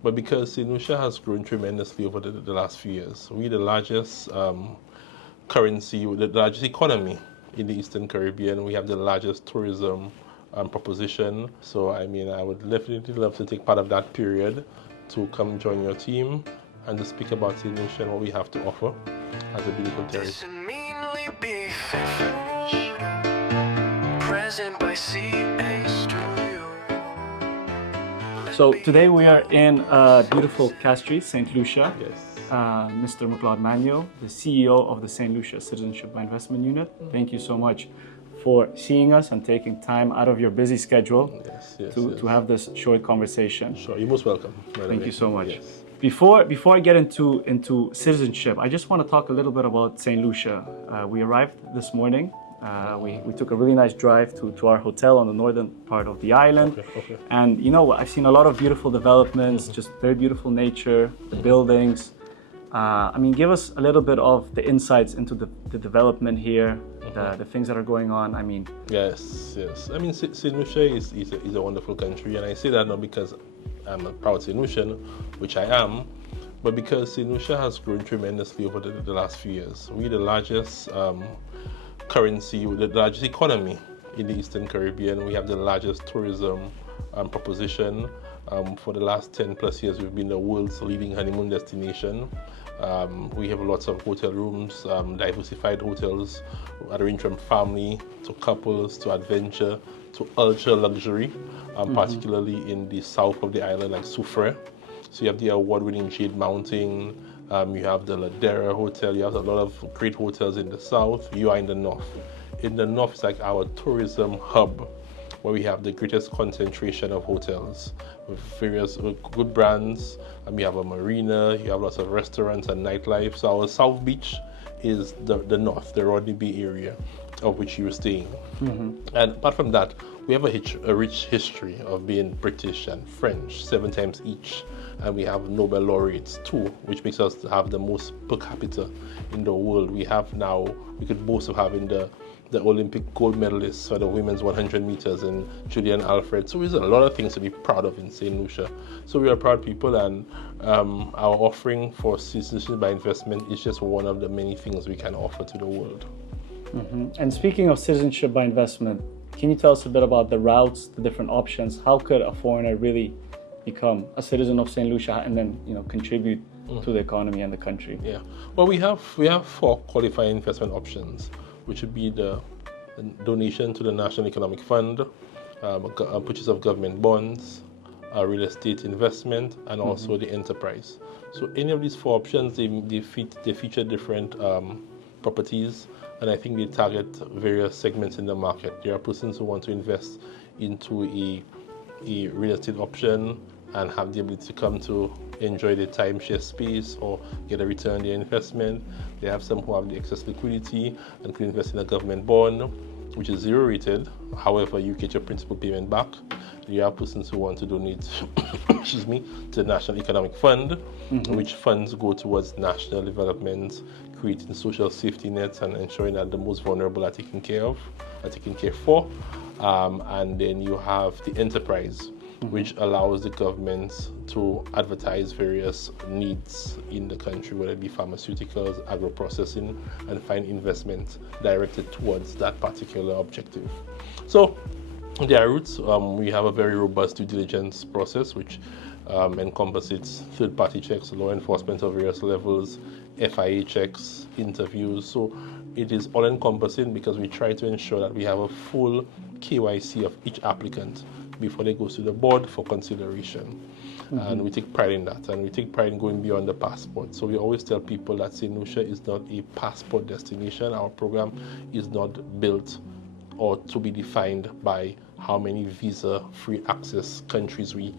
But because St. Lucia has grown tremendously over the last few years, we're the largest currency, the largest economy in the Eastern Caribbean. We have the largest tourism proposition. So, I mean, I would definitely love to take part of that period to come join your team and to speak about St. Lucia and what we have to offer as a beautiful territory. So today we are in beautiful Castries, St. Lucia. Yes. Mr. Claude Emmanuel, the CEO of the St. Lucia Citizenship by Investment Unit. Thank you so much for seeing us and taking time out of your busy schedule to have this short conversation. Sure, you're most welcome. Thank you so much. Yes. Before I get into citizenship, I just want to talk a little bit about St. Lucia. We arrived this morning. We took a really nice drive to our hotel on the northern part of the island. Okay. And you know, I've seen a lot of beautiful developments, just very beautiful nature, the buildings. I mean, give us a little bit of the insights into the development here, the things that are going on. I mean, yes. I mean, St. Lucia is a wonderful country, and I say that not because I'm a proud St. Lucian, which I am, but because St. Lucia has grown tremendously over the last few years. We're the largest currency, the largest economy in the Eastern Caribbean. We have the largest tourism proposition. For the last 10 plus years, we've been the world's leading honeymoon destination. We have lots of hotel rooms, diversified hotels that range from family to couples to adventure to ultra luxury, particularly in the south of the island, like Soufrière. So you have the award-winning Jade Mountain, you have the Ladera Hotel, you have a lot of great hotels in the south. You are in the north. In the north, it's like our tourism hub, where we have the greatest concentration of hotels with various good brands. And we have a marina, you have lots of restaurants and nightlife. So our South Beach is the north, the Rodney Bay area of which you're staying. And apart from that, we have a rich history of being British and French, 7 times each. And we have Nobel laureates too, which makes us have the most per capita in the world. We could boast of having the Olympic gold medalists for the women's 100 meters in Julian Alfred. So there's a lot of things to be proud of in St. Lucia. So we are proud people, and our offering for citizenship by investment is just one of the many things we can offer to the world. And speaking of citizenship by investment, can you tell us a bit about the routes, the different options? How could a foreigner really become a citizen of St. Lucia and then, you know, contribute to the economy and the country? Yeah. Well, we have 4 qualifying investment options, which would be the donation to the National Economic Fund, a purchase of government bonds, a real estate investment, and also the enterprise. So any of these 4 options, they feature different properties, and I think they target various segments in the market. There are persons who want to invest into a real estate option and have the ability to come to enjoy the timeshare space or get a return on their investment. They have some who have the excess liquidity and could invest in a government bond, which is 0 rated. However, you get your principal payment back. You have persons who want to donate to the National Economic Fund, which funds go towards national development, creating social safety nets and ensuring that the most vulnerable are taken care for. And then you have the enterprise, which allows the government to advertise various needs in the country, whether it be pharmaceuticals, agro-processing, and find investment directed towards that particular objective. So there are routes. We have a very robust due diligence process, which encompasses third-party checks, law enforcement of various levels, FIA checks, interviews. So it is all-encompassing because we try to ensure that we have a full KYC of each applicant before they go to the board for consideration. And we take pride in that, and we take pride in going beyond the passport. So we always tell people that St. Lucia is not a passport destination. Our program is not built or to be defined by how many visa-free access countries we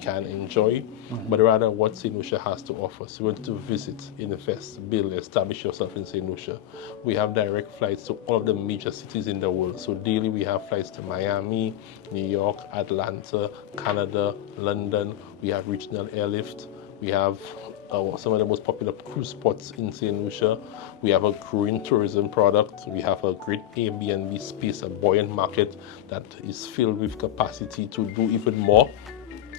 can enjoy, but rather what St. Lucia has to offer. So we want to visit, invest, build, establish yourself in St. Lucia. We have direct flights to all of the major cities in the world. So daily we have flights to Miami, New York, Atlanta, Canada, London. We have regional airlift. We have some of the most popular cruise spots in St. Lucia. We have a growing tourism product. We have a great Airbnb space, a buoyant market that is filled with capacity to do even more.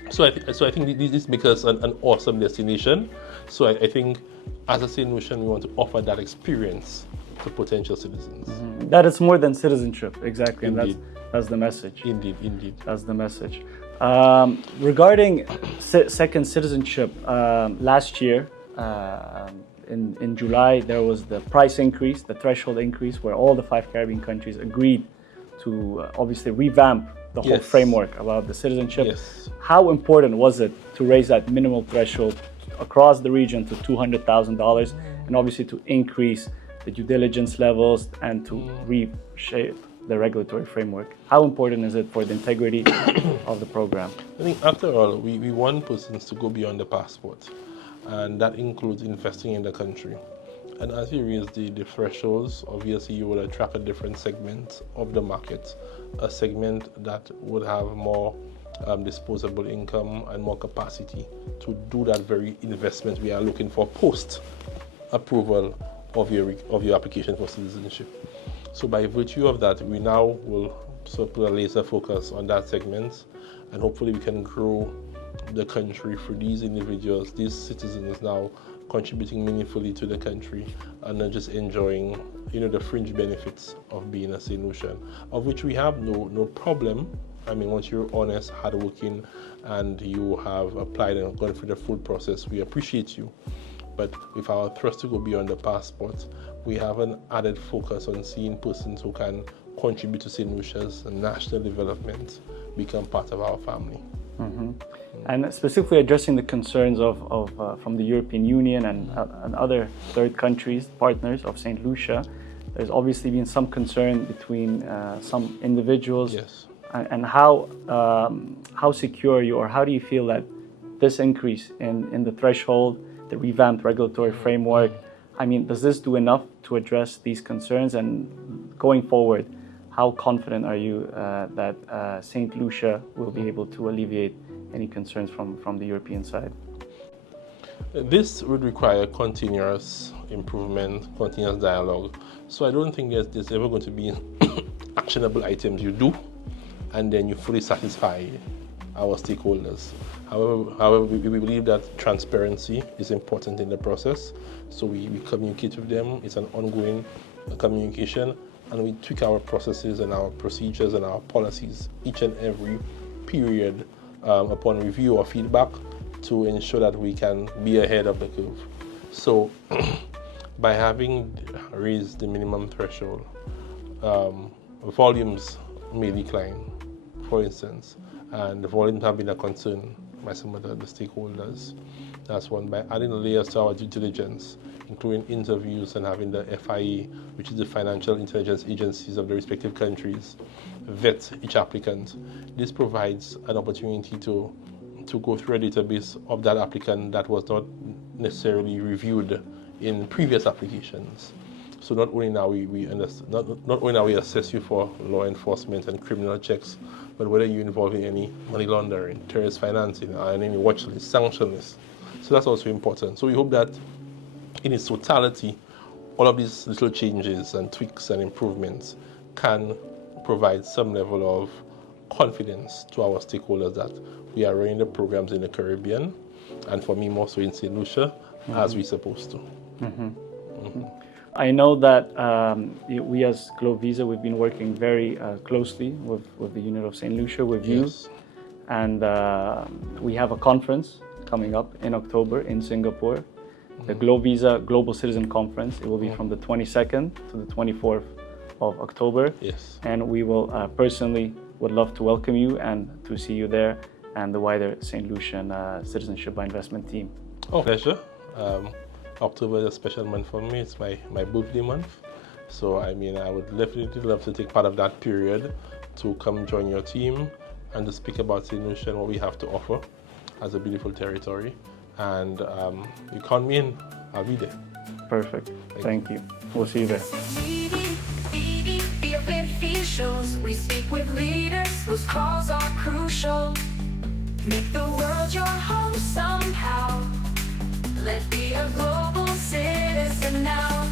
So I think this makes us an awesome destination. So I think as a St. Lucian, we want to offer that experience to potential citizens. That it's more than citizenship, exactly, Indeed. and that's the message. Indeed. That's the message. Regarding second citizenship, last year in July there was the price increase, the threshold increase, where all the 5 Caribbean countries agreed to obviously revamp the whole framework about the citizenship. Yes. How important was it to raise that minimal threshold across the region to $200,000, and obviously to increase the due diligence levels and to reshape the regulatory framework? How important is it for the integrity of the program? I think after all, we want persons to go beyond the passport, and that includes investing in the country. And as you raise the thresholds, obviously you will attract a different segment of the market, a segment that would have more disposable income and more capacity to do that very investment we are looking for post approval of your application for citizenship. So by virtue of that, we now will sort of put a laser focus on that segment, and hopefully we can grow the country for these individuals, these citizens now contributing meaningfully to the country and not just enjoying, the fringe benefits of being a St. Lucian, of which we have no problem. I mean, once you're honest, hardworking, and you have applied and gone through the full process, we appreciate you. But with our thrust to go beyond the passport, we have an added focus on seeing persons who can contribute to St. Lucia's national development become part of our family. And specifically addressing the concerns of from the European Union and other third countries, partners of St. Lucia, there's obviously been some concern between some individuals. Yes. And how secure you, or how do you feel that this increase in the threshold, the revamped regulatory framework, I mean, does this do enough to address these concerns? And going forward, how confident are you that St. Lucia will be able to alleviate any concerns from the European side? This would require continuous improvement, continuous dialogue. So I don't think there's ever going to be actionable items you do and then you fully satisfy our stakeholders. However, we believe that transparency is important in the process. So we communicate with them. It's an ongoing communication, and we tweak our processes and our procedures and our policies each and every period upon review or feedback to ensure that we can be ahead of the curve. So by having raised the minimum threshold, volumes may decline, for instance, and the volumes have been a concern by some of the stakeholders. That's one. By adding layers to our due diligence, including interviews and having the FIA, which is the financial intelligence agencies of the respective countries, vet each applicant. This provides an opportunity to go through a database of that applicant that was not necessarily reviewed in previous applications. So not only now not only now we assess you for law enforcement and criminal checks, but whether you're involved in any money laundering, terrorist financing, or in any watch list, sanction list. So that's also important. So we hope that in its totality, all of these little changes and tweaks and improvements can provide some level of confidence to our stakeholders that we are running the programs in the Caribbean, and for me more so in St. Lucia, as we're supposed to. I know that we as Globe Visa, we've been working very closely with the unit of St. Lucia, with you. And we have a conference coming up in October in Singapore, the Globe Visa Global Citizen Conference. It will be from the 22nd to the 24th of October. And we will personally would love to welcome you and to see you there and the wider St. Lucian Citizenship by Investment team. Pleasure. October is a special month for me. It's my birthday month. So I mean, I would definitely love to take part of that period to come join your team and to speak about St. Lucia and what we have to offer as a beautiful territory. And you count me in, I'll be there. Perfect. Thank you. We'll see you there. We speak with leaders whose calls are crucial. Make the world your home somehow. Let's be a global citizen now.